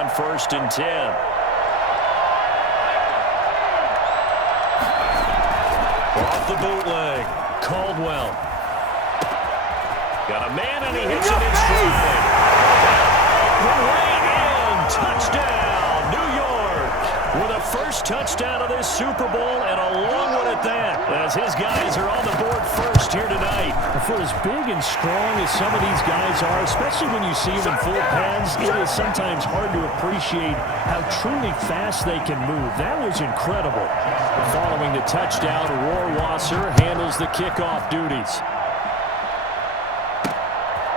on 1st and 10. Off the bootleg, Caldwell. Got a man, and he hits it in stride. Way in, touchdown, New York. With a first touchdown of this Super Bowl, and a long one at that, as his guys are on the board first here tonight. For as big and strong as some of these guys are, especially when you see them in full pads, it is sometimes hard to appreciate how truly fast they can move. That was incredible. Following the touchdown, Rohrwasser handles the kickoff duties.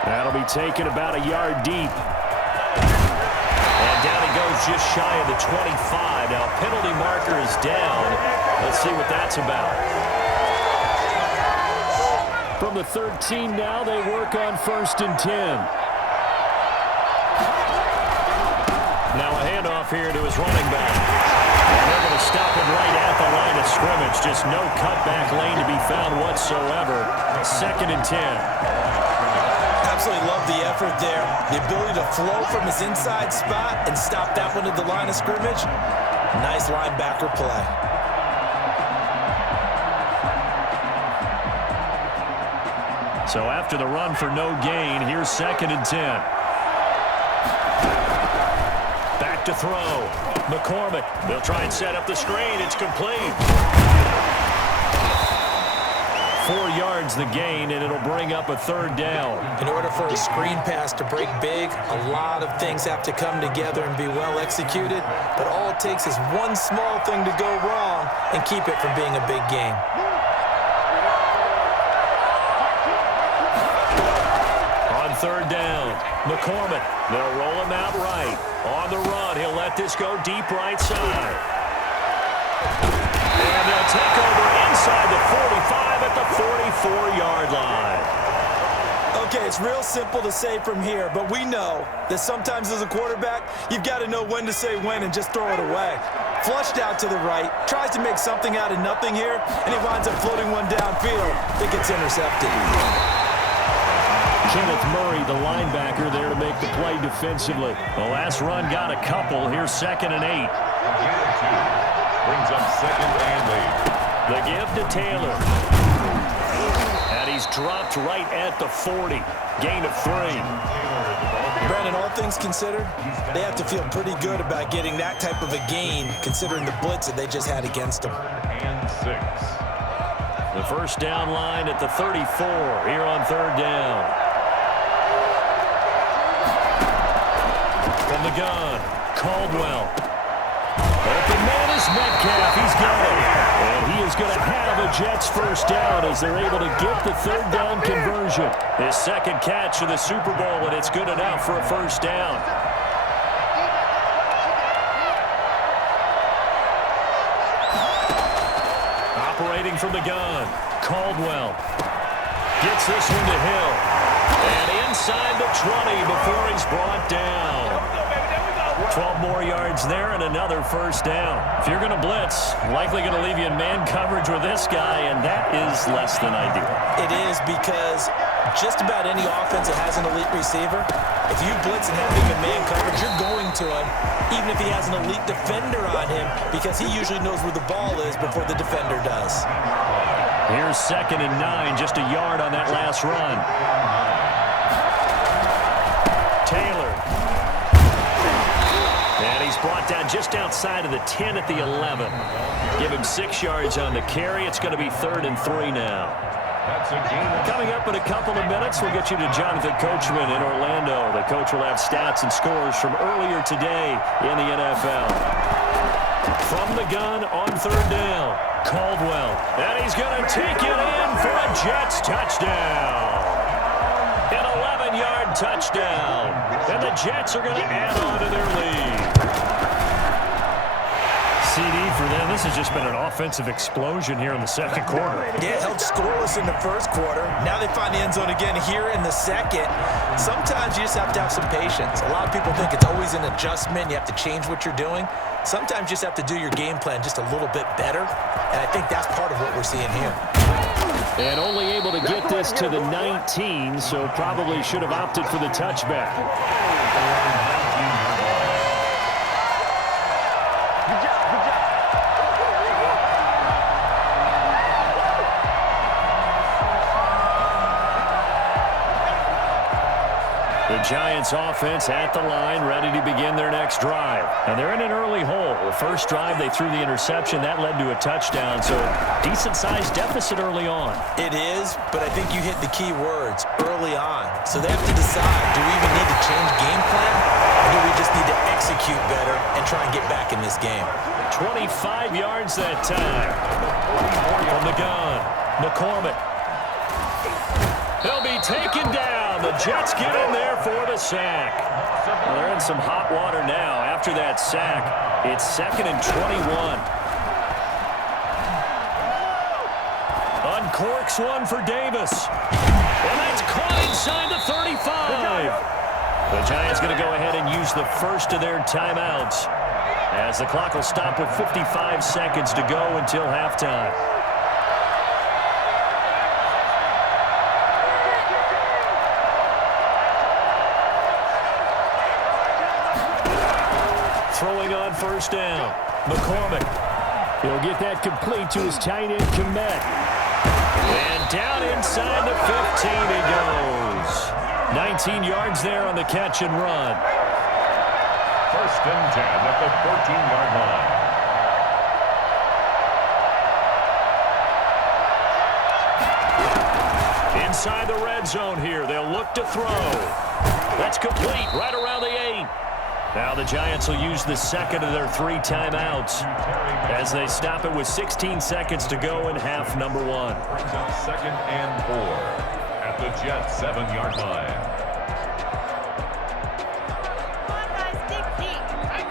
That'll be taken about a yard deep. And down he goes just shy of the 25. Now, penalty marker is down. Let's see what that's about. From the 13 now, they work on 1st and 10. Now a handoff here to his running back. And they're going to stop him right at the line of scrimmage. Just no cutback lane to be found whatsoever. 2nd and 10. Absolutely love the effort there. The ability to flow from his inside spot and stop that one at the line of scrimmage. Nice linebacker play. So after the run for no gain, here's 2nd and 10. Back to throw. McCormick. They'll try and set up the screen. It's complete. 4 yards the gain, and it'll bring up a 3rd down. In order for a screen pass to break big, a lot of things have to come together and be well executed, but all it takes is one small thing to go wrong and keep it from being a big game. On 3rd down, McCormick. They'll roll him out right. On the run, he'll let this go deep right side. And they'll take over inside the 45 at the 44-yard line. Okay, it's real simple to say from here, but we know that sometimes as a quarterback, you've got to know when to say when and just throw it away. Flushed out to the right, tries to make something out of nothing here, and he winds up floating one downfield. I think it's intercepted. Kenneth Murray, the linebacker, there to make the play defensively. The last run got a couple. Here's 2nd and 8. Brings up 2nd and 8. The give to Taylor. And he's dropped right at the 40. Gain of 3. Brandon, all things considered, they have to feel pretty good about getting that type of a gain, considering the blitz that they just had against them. And 6. The first down line at the 34 here on 3rd down. From the gun, Caldwell. Open man is Metcalf. He's got it. And he is going to have a Jets first down as they're able to get the 3rd down conversion. His 2nd catch of the Super Bowl, and it's good enough for a first down. Operating from the gun, Caldwell. Gets this one to Hill. And inside the 20 before he's brought down. 12 more yards there and another first down. If you're going to blitz, likely going to leave you in man coverage with this guy, and that is less than ideal. It is, because just about any offense that has an elite receiver, if you blitz and have him in man coverage, you're going to him, even if he has an elite defender on him, because he usually knows where the ball is before the defender does. Here's 2nd and 9, just a yard on that last run. Taylor. And he's brought down just outside of the 10 at the 11. Give him 6 yards on the carry. It's going to be 3rd and 3 now. Coming up in a couple of minutes, we'll get you to Jonathan Coachman in Orlando. The coach will have stats and scores from earlier today in the NFL. From the gun on 3rd down, Caldwell. And he's going to take it in for a Jets touchdown. An 11-yard touchdown. And the Jets are going to add on to their lead. CD for them. This has just been an offensive explosion here in the 2nd quarter. Yeah, held scoreless in the 1st quarter. Now they find the end zone again here in the 2nd. Sometimes you just have to have some patience. A lot of people think it's always an adjustment. You have to change what you're doing. Sometimes you just have to do your game plan just a little bit better. And I think that's part of what we're seeing here. And only able to get this to the 19, so probably should have opted for the touchback. Giants offense at the line, ready to begin their next drive. And they're in an early hole. The first drive, they threw the interception. That led to a touchdown, so decent-sized deficit early on. It is, but I think you hit the key words, early on. So they have to decide, do we even need to change game plan, or do we just need to execute better and try and get back in this game? 25 yards that time. From the gun, McCormick. He'll be taken down. The Jets get in there for the sack. Well, they're in some hot water now. After that sack, it's 2nd and 21. Uncorks one for Davis. And that's caught inside the 35. The Giants going to go ahead and use the first of their timeouts, as the clock will stop with 55 seconds to go until halftime. Throwing on first down, McCormick. He'll get that complete to his tight end, Komet. And down inside the 15 he goes. 19 yards there on the catch and run. 1st and 10 at the 14-yard line. Inside the red zone here. They'll look to throw. That's complete right around the 8. Now the Giants will use the second of their 3 timeouts as they stop it with 16 seconds to go in half number 1. Brings up 2nd and 4 at the Jets' 7-yard line.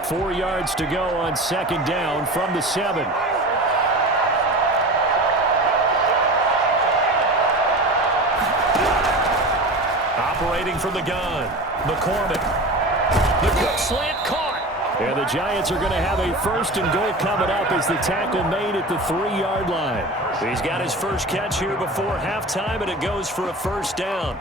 4 yards to go on 2nd down from the 7. Operating from the gun, McCormick. The quick slant caught. And the Giants are going to have a 1st and goal coming up as the tackle made at the 3-yard line. He's got his first catch here before halftime, and it goes for a 1st down.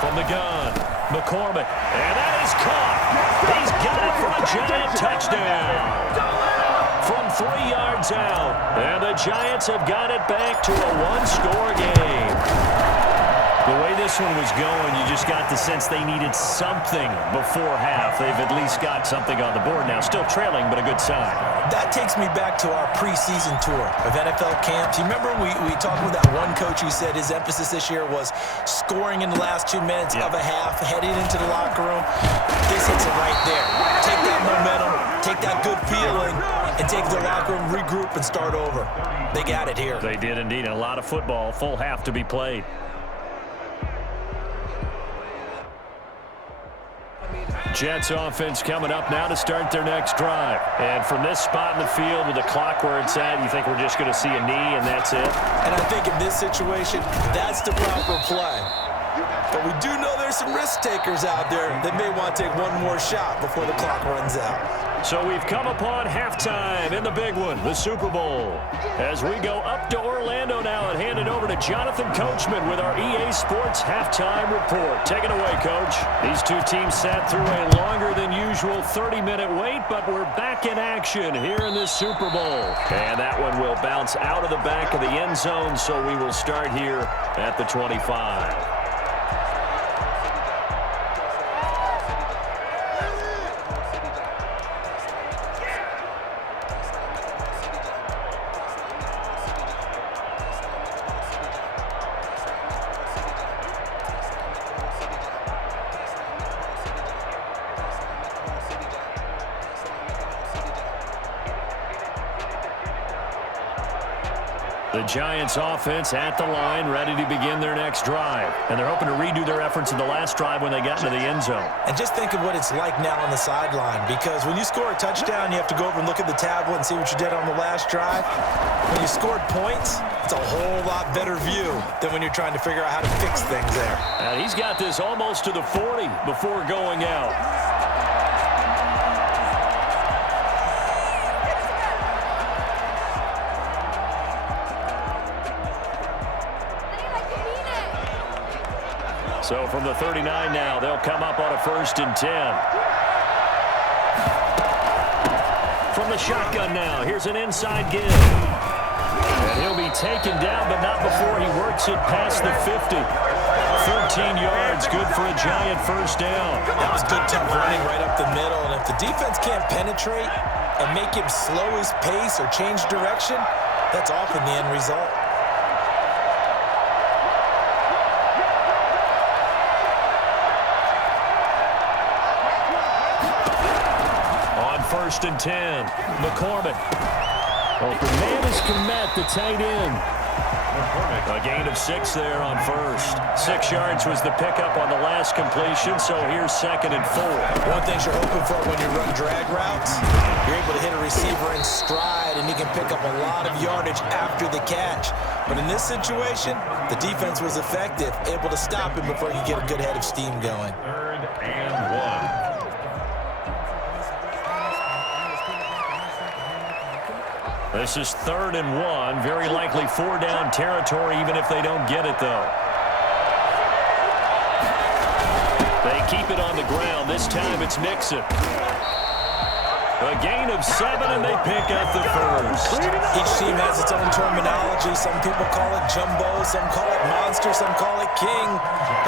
From the gun, McCormick, and that is caught. He's got it for a Giant touchdown. From 3 yards out, and the Giants have got it back to a 1-score game. The way this one was going, you just got the sense they needed something before half. They've at least got something on the board now. Still trailing, but a good sign. That takes me back to our preseason tour of NFL camps. You remember we talked with that one coach who said his emphasis this year was scoring in the last 2 minutes of a half, heading into the locker room. This hits it right there. Take that momentum, take that good feeling, and take the locker room, regroup, and start over. They got it here. They did indeed. A lot of football, full half to be played. Jets offense coming up now to start their next drive. And from this spot in the field with the clock where it's at, you think we're just going to see a knee and that's it? And I think in this situation, that's the proper play. But we do know there's some risk takers out there that may want to take one more shot before the clock runs out. So we've come upon halftime in the big one, the Super Bowl. As we go up to Orlando now and hand it over to Jonathan Coachman with our EA Sports Halftime Report. Take it away, Coach. These two teams sat through a longer than usual 30-minute wait, but we're back in action here in the Super Bowl. And that one will bounce out of the back of the end zone, so we will start here at the 25. The Giants offense at the line, ready to begin their next drive. And they're hoping to redo their efforts in the last drive when they got into the end zone. And just think of what it's like now on the sideline, because when you score a touchdown, you have to go over and look at the tablet and see what you did on the last drive. When you scored points, it's a whole lot better view than when you're trying to figure out how to fix things there. And he's got this almost to the 40 before going out. So from the 39 now, they'll come up on a 1st and 10. From the shotgun now, here's an inside give. And he'll be taken down, but not before he works it past the 50. 13 yards, good for a giant 1st down. That was good tough running right up the middle. And if the defense can't penetrate and make him slow his pace or change direction, that's often the end result. On 1st and 10, McCormick. Open man is Komet, the tight end. A gain of 6 there on 1st. 6 yards was the pickup on the last completion, so here's 2nd and 4. One thing you're hoping for when you run drag routes, you're able to hit a receiver in stride, and he can pick up a lot of yardage after the catch. But in this situation, the defense was effective, able to stop him before he could get a good head of steam going. 3rd and 1. This is 3rd and 1. Very likely 4-down territory, even if they don't get it, though. They keep it on the ground. This time it's Mixon. A gain of 7, and they pick up the 1st. Each team has its own terminology. Some people call it jumbo, some call it monster, some call it king.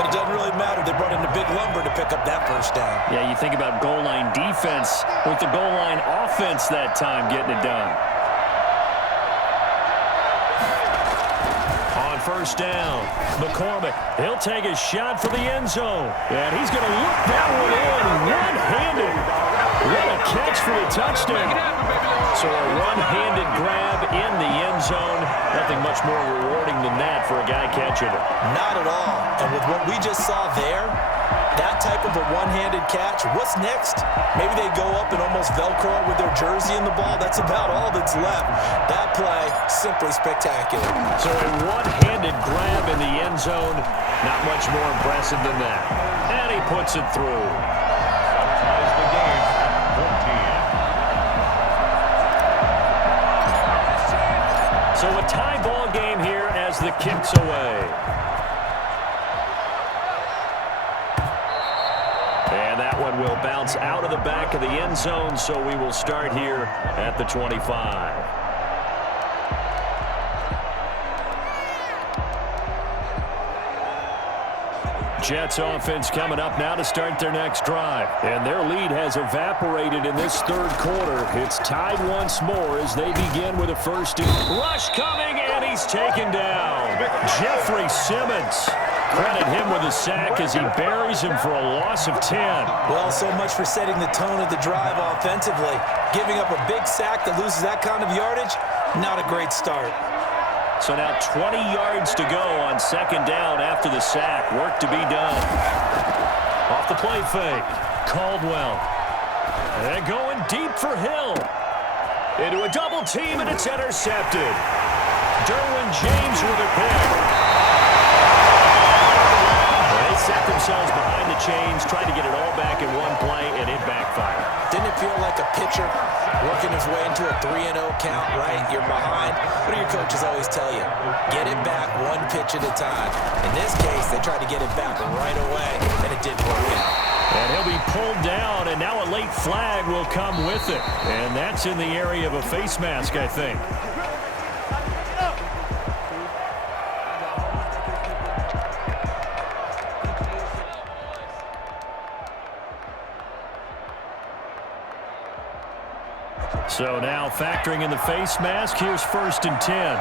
But it doesn't really matter. They brought in the big lumber to pick up that 1st down. Yeah, you think about goal line defense with the goal line offense that time getting it done. 1st down, McCormick. He'll take a shot for the end zone. And he's going to look that one in one-handed. What a catch for the touchdown. So a one-handed grab in the end zone. Nothing much more rewarding than that for a guy catching it. Not at all. And with what we just saw there, that type of a one-handed catch, what's next? Maybe they go up and almost Velcro with their jersey in the ball. That's about all that's left. That play, simply spectacular. So a one-handed grab in the end zone, not much more impressive than that. And he puts it through. Ties the game at 14. So a tie ball game here as the kick's away. And that one will bounce out of the back of the end zone, so we will start here at the 25. Jets offense coming up now to start their next drive. And their lead has evaporated in this 3rd quarter. It's tied once more as they begin with a 1st and rush coming, and he's taken down. Jeffrey Simmons. Credit him with a sack as he buries him for a loss of 10. Well, so much for setting the tone of the drive offensively. Giving up a big sack that loses that kind of yardage, not a great start. So now 20 yards to go on 2nd down after the sack. Work to be done. Off the play fake. Caldwell. And going deep for Hill. Into a double team, and it's intercepted. Derwin James with a pick. They set themselves behind the chains, tried to get it all back in one play, and it backfired. Didn't it feel like a pitcher working his way into a 3-0 count, right? You're behind. What do your coaches always tell you? Get it back one pitch at a time. In this case, they tried to get it back right away, and it didn't work out. And he'll be pulled down, and now a late flag will come with it. And that's in the area of a face mask, I think. So now factoring in the face mask, here's 1st and 10.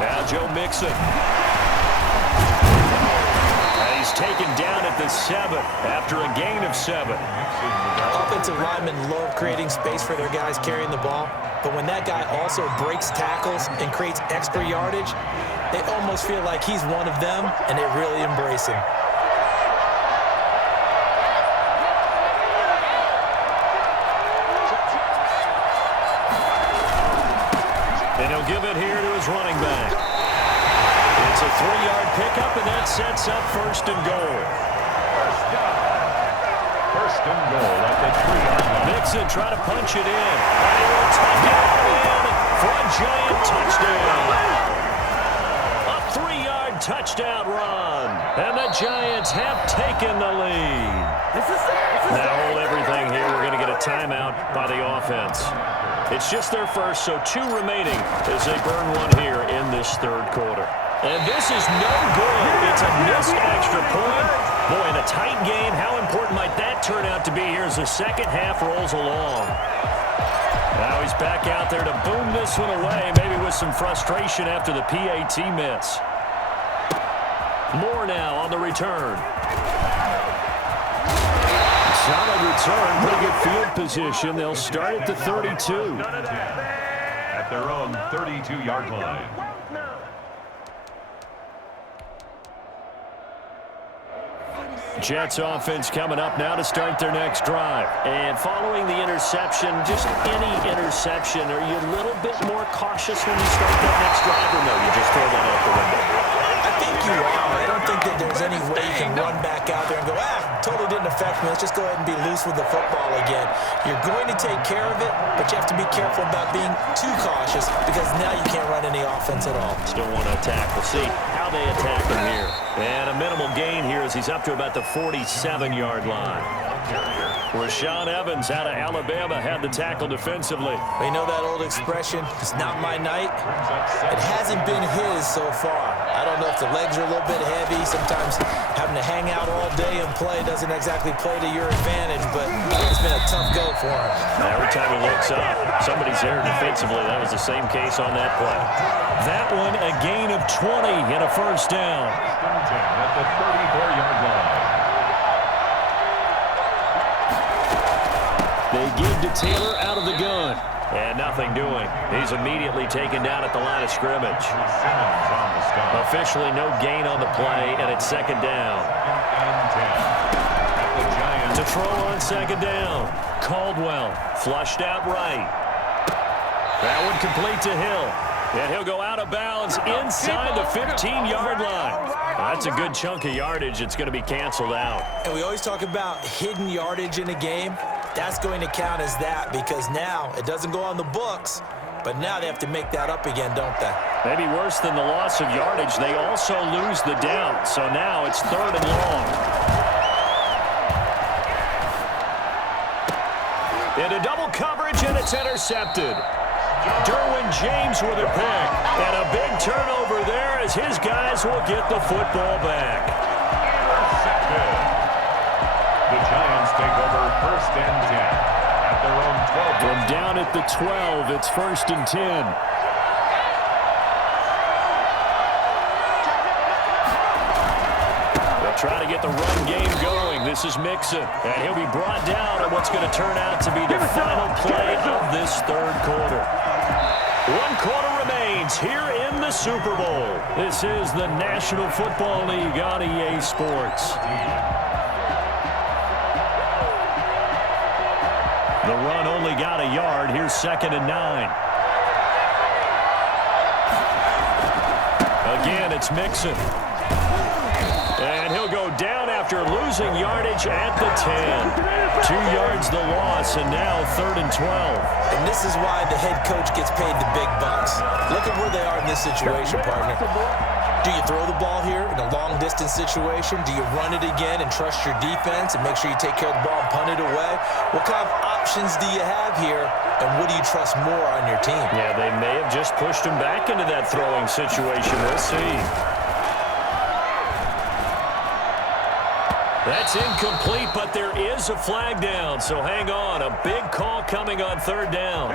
Now Joe Mixon. And he's taken down at the 7 after a gain of 7. Offensive linemen love creating space for their guys carrying the ball, but when that guy also breaks tackles and creates extra yardage, they almost feel like he's one of them, and they really embrace him. And he'll give it here to his running back. It's a 3-yard pickup, and that sets up 1st and goal. 1st and goal at the 3-yard line. Mixon trying to punch it in. And he will tuck it in for a giant touchdown. A 3-yard touchdown run. And the Giants have taken the lead. Now hold everything here. We're going to get a timeout by the offense. It's just their first, so 2 remaining as they burn one here in this third quarter. And this is no good. It's a missed extra point. Boy, in a tight game, how important might that turn out to be here as the second half rolls along? Now he's back out there to boom this one away, maybe with some frustration after the PAT miss. More now on the return. Solid return, pretty good field position. They'll start at the 32. At their own 32-yard line. Jets offense coming up now to start their next drive. And following the interception, just any interception, are you a little bit more cautious when you start that next drive, or no, you just throw that out the window? I think you are. I don't think that there's any way you can run back out there and go, totally didn't affect me. Let's just go ahead and be loose with the football again. You're going to take care of it, but you have to be careful about being too cautious because now you can't run any offense at all. Still want to attack. We'll see how they attack him here. And a minimal gain here as he's up to about the 47-yard line. Rashaan Evans out of Alabama had the tackle defensively. You know that old expression, it's not my night? It hasn't been his so far. I don't know if the legs are a little bit heavy. Sometimes having to hang out all day and play doesn't exactly play to your advantage, but it's been a tough go for him. Every time he looks up, somebody's there defensively. That was the same case on that play. That one, a gain of 20 and a first down. At the 34-yard line. They give to Taylor out of the gun. And nothing doing. He's immediately taken down at the line of scrimmage. Officially no gain on the play, and it's second down. To throw on second down. Caldwell flushed out right. That one complete to Hill. And he'll go out of bounds inside the 15-yard line. That's a good chunk of yardage. It's going to be canceled out. And we always talk about hidden yardage in a game. That's going to count as that because now it doesn't go on the books, but now they have to make that up again, don't they? Maybe worse than the loss of yardage, they also lose the down. So now it's third and long. Into double coverage, and it's intercepted. Derwin James with a pick. And a big turnover there as his guys will get the football back. The Giants take over first and 10 at their own 12. From down at the 12, it's first and 10. They'll try to get the run game going. This is Mixon, and he'll be brought down on what's going to turn out to be the final play of this third quarter. 1 quarter remains here in the Super Bowl. This is the National Football League on EA Sports. The run only got a yard. Here's second and 9. Again, it's Mixon. And he'll go down after losing yardage at the 10. 2 yards the loss, and now third and 12. And this is why the head coach gets paid the big bucks. Look at where they are in this situation, partner. Do you throw the ball here in a long-distance situation? Do you run it again and trust your defense and make sure you take care of the ball and punt it away? What kind of options do you have here, and what do you trust more on your team? Yeah, they may have just pushed him back into that throwing situation. We'll see. That's incomplete, but there is a flag down, so hang on. A big call coming on third down.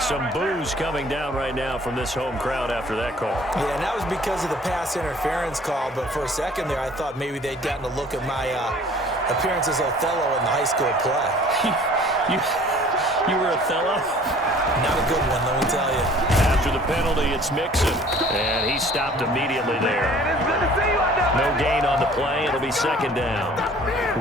Some boos coming down right now from this home crowd after that call. Yeah, and that was because of the pass interference call, but for a second there, I thought maybe they'd gotten a look at my appearance as Othello in the high school play. You were Othello? Not a good one, let me tell you. After the penalty, it's Mixon, and he stopped immediately there. No gain on the play. It'll be second down.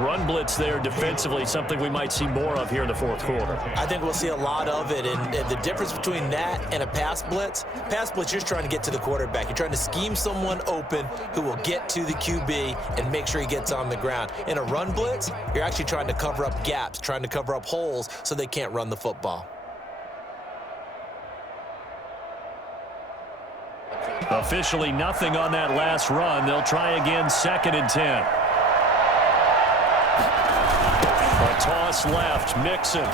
Run blitz there defensively, something we might see more of here in the fourth quarter. I think we'll see a lot of it, and the difference between that and a pass blitz, you're just trying to get to the quarterback. You're trying to scheme someone open who will get to the QB and make sure he gets on the ground. In a run blitz, you're actually trying to cover up gaps, trying to cover up holes so they can't run the football. Officially nothing on that last run. They'll try again, 2nd and 10. A toss left, Mixon.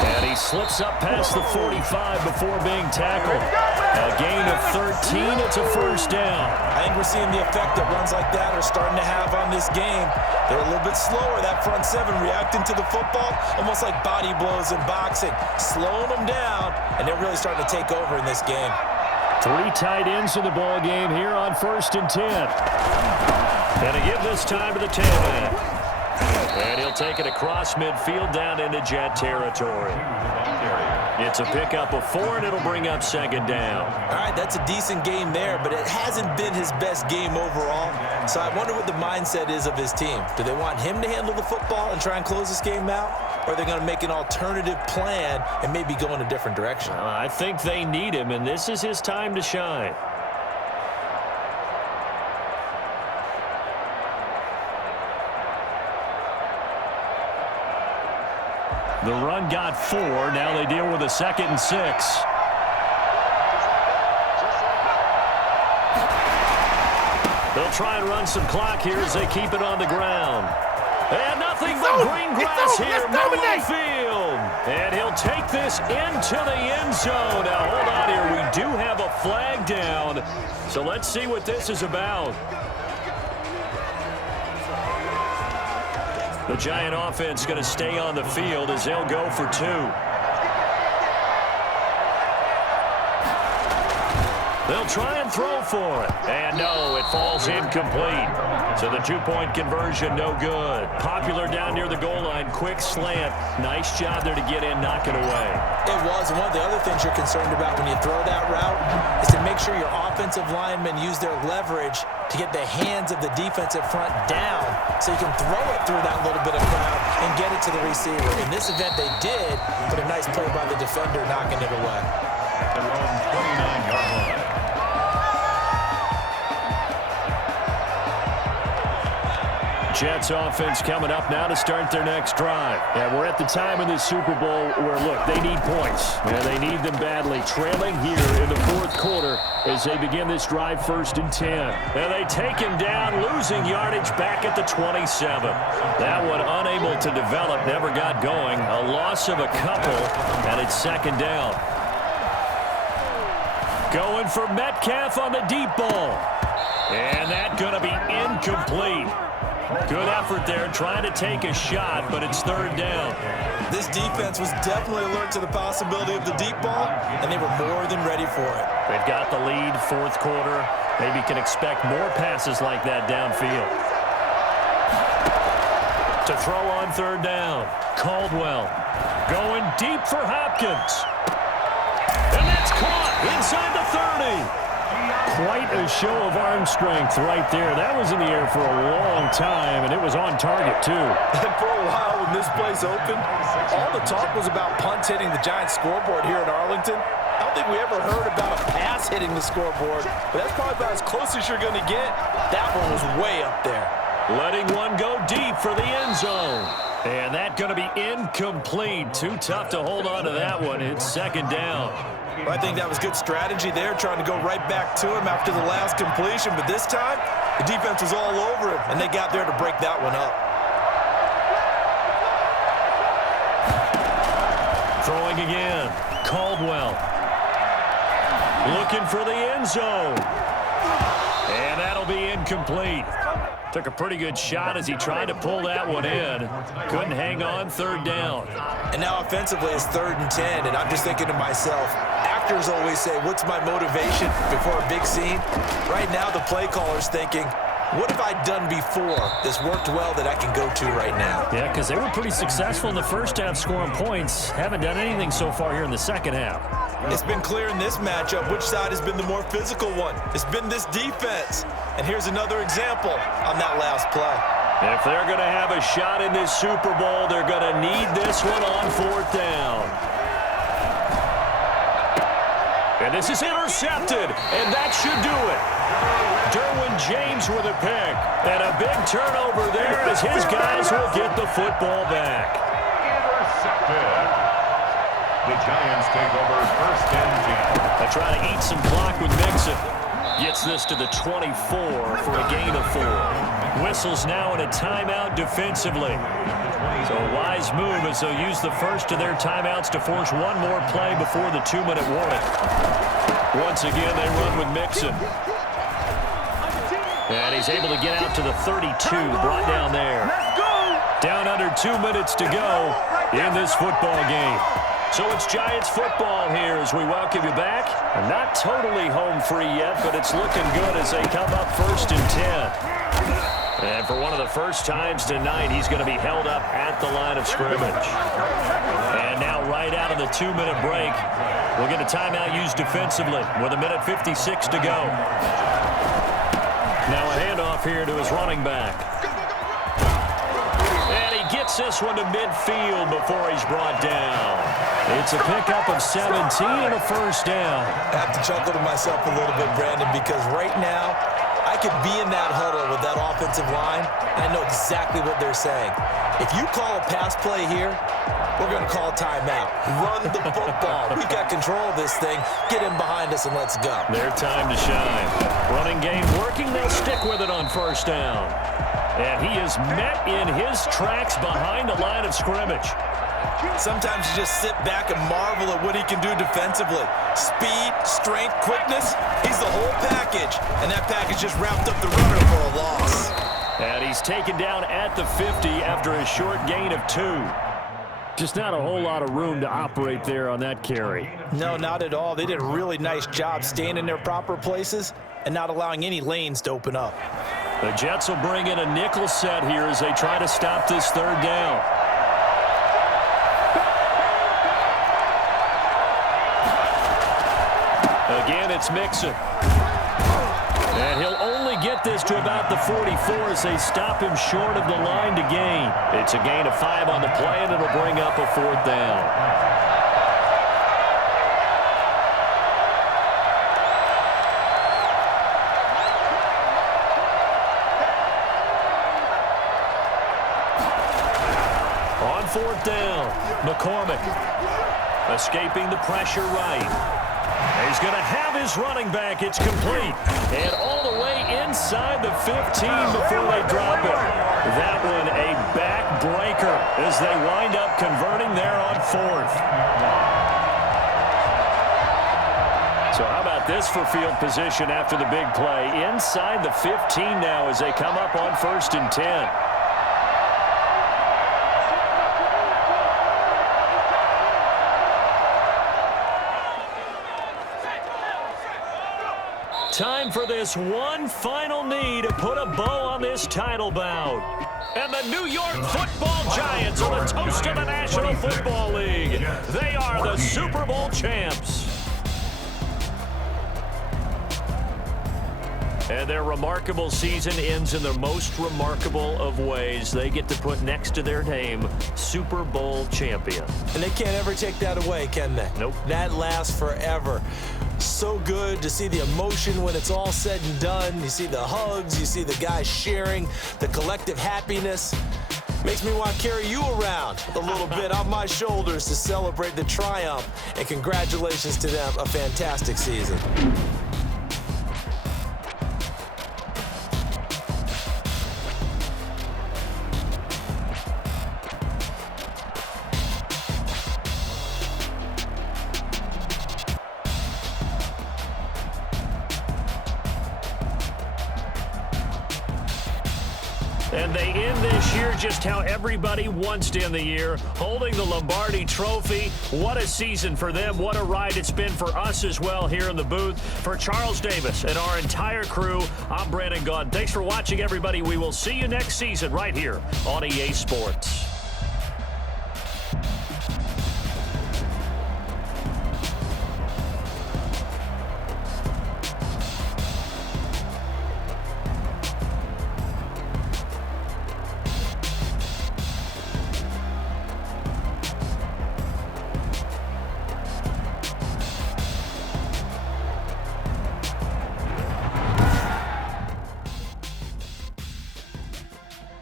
And he slips up past the 45 before being tackled. A gain of 13, it's a first down. I think we're seeing the effect that runs like that are starting to have on this game. They're a little bit slower, that front seven, reacting to the football, almost like body blows in boxing, slowing them down, and they're really starting to take over in this game. 3 tight ends in the ball game here on 1st and 10. And to give this time to the tail end. And he'll take it across midfield down into Jet territory. It's a pickup of 4, and it'll bring up 2nd down. All right, that's a decent game there, but it hasn't been his best game overall. So I wonder what the mindset is of his team. Do they want him to handle the football and try and close this game out? Or are they going to make an alternative plan and maybe go in a different direction? I think they need him, and this is his time to shine. The run got 4. Now they deal with a 2nd and 6. They'll try and run some clock here as they keep it on the ground. And nothing but green grass here, middle of the field. And he'll take this into the end zone. Now, hold on here. We do have a flag down. So let's see what this is about. The Giant offense going to stay on the field as they'll go for 2. They'll try and throw for it. And no, it falls incomplete. So the 2-point conversion, no good. Popular down near the goal line. Quick slant. Nice job there to get in, knock it away. It was. One of the other things you're concerned about when you throw that route is to make sure your offensive linemen use their leverage to get the hands of the defensive front down so you can throw it through that little bit of crowd and get it to the receiver. In this event, they did, but a nice play by the defender knocking it away. At their own 29-yard line. Jets offense coming up now to start their next drive. Yeah, we're at the time in this Super Bowl where, look, they need points. Yeah, they need them badly. Trailing here in the 4th quarter as they begin this drive, 1st and 10. And they take him down, losing yardage back at the 27. That one unable to develop, never got going. A loss of a couple, and it's 2nd down. Going for Metcalf on the deep ball. And that's going to be incomplete. Good effort there, trying to take a shot, but it's 3rd down. This defense was definitely alert to the possibility of the deep ball, and they were more than ready for it. They've got the lead, 4th quarter. Maybe can expect more passes like that downfield. To throw on 3rd down, Caldwell going deep for Hopkins. And that's caught inside the 30. Quite a show of arm strength right there. That was in the air for a long time, and it was on target, too. And for a while, when this place opened, all the talk was about punts hitting the Giants scoreboard here in Arlington. I don't think we ever heard about a pass hitting the scoreboard, but that's probably about as close as you're going to get. That one was way up there. Letting one go deep for the end zone. And that's going to be incomplete. Too tough to hold on to that one. It's 2nd down. Well, I think that was good strategy there, trying to go right back to him after the last completion. But this time, the defense was all over him, and they got there to break that one up. Throwing again. Caldwell. Looking for the end zone. And that'll be incomplete. Took a pretty good shot as he tried to pull that one in. Couldn't hang on, 3rd down. And now offensively it's 3rd and 10, and I'm just thinking to myself, actors always say, what's my motivation before a big scene? Right now the play caller's thinking, what have I done before this worked well that I can go to right now? Yeah, because they were pretty successful in the first half scoring points. Haven't done anything so far here in the second half. It's been clear in this matchup which side has been the more physical one. It's been this defense. And here's another example on that last play. If they're going to have a shot in this Super Bowl, they're going to need this one on 4th down. And this is intercepted, and that should do it. Derwin James with a pick, and a big turnover there as his guys will get the football back. Intercepted. The Giants take over 1st and 10. They try to eat some clock with Mixon. Gets this to the 24 for a gain of 4. Whistles now in a timeout defensively. So a wise move as they'll use the first of their timeouts to force one more play before the 2-minute warning. Once again, they run with Mixon. And he's able to get out to the 32, brought down there. Down under 2 minutes to go in this football game. So it's Giants football here as we welcome you back. Not totally home free yet, but it's looking good as they come up 1st and 10. And for one of the first times tonight, he's going to be held up at the line of scrimmage. And now right out of the 2-minute break, we'll get a timeout used defensively with 1:56 to go. Now a handoff here to his running back. And he gets this one to midfield before he's brought down. It's a pickup of 17 and a first down. I have to chuckle to myself a little bit, Brandon, because right now, I could be in that huddle with that offensive line. I know exactly what they're saying. If you call a pass play here, we're going to call a timeout. Run the football. We've got control of this thing. Get him behind us and let's go. Their time to shine. Running game working. They'll stick with it on first down. And he is met in his tracks behind the line of scrimmage. Sometimes you just sit back and marvel at what he can do defensively. Speed, strength, quickness, he's the whole package. And that package just wrapped up the runner for a loss. And he's taken down at the 50 after a short gain of 2. Just not a whole lot of room to operate there on that carry. No, not at all. They did a really nice job staying in their proper places and not allowing any lanes to open up. The Jets will bring in a nickel set here as they try to stop this 3rd down. Again, it's Mixon. And he'll only get this to about the 44 as they stop him short of the line to gain. It's a gain of 5 on the play, and it'll bring up a 4th down. On 4th down, McCormick escaping the pressure right. He's going to have his running back. It's complete. And all the way inside the 15 before they drop it. That one a backbreaker as they wind up converting there on 4th. So how about this for field position after the big play? Inside the 15 now as they come up on 1st and 10. Time for this one final knee to put a bow on this title bout. And the New York Football Giants are the toast of the National Football League. They are the Super Bowl champs. And their remarkable season ends in the most remarkable of ways. They get to put next to their name, Super Bowl champion. And they can't ever take that away, can they? Nope. That lasts forever. So good to see the emotion when it's all said and done. You see the hugs, you see the guys sharing, the collective happiness. Makes me want to carry you around a little bit on my shoulders to celebrate the triumph. And congratulations to them, a fantastic season. And they end this year just how everybody wants to end the year, holding the Lombardi Trophy. What a season for them. What a ride it's been for us as well here in the booth. For Charles Davis and our entire crew, I'm Brandon Gaudin. Thanks for watching, everybody. We will see you next season right here on EA Sports.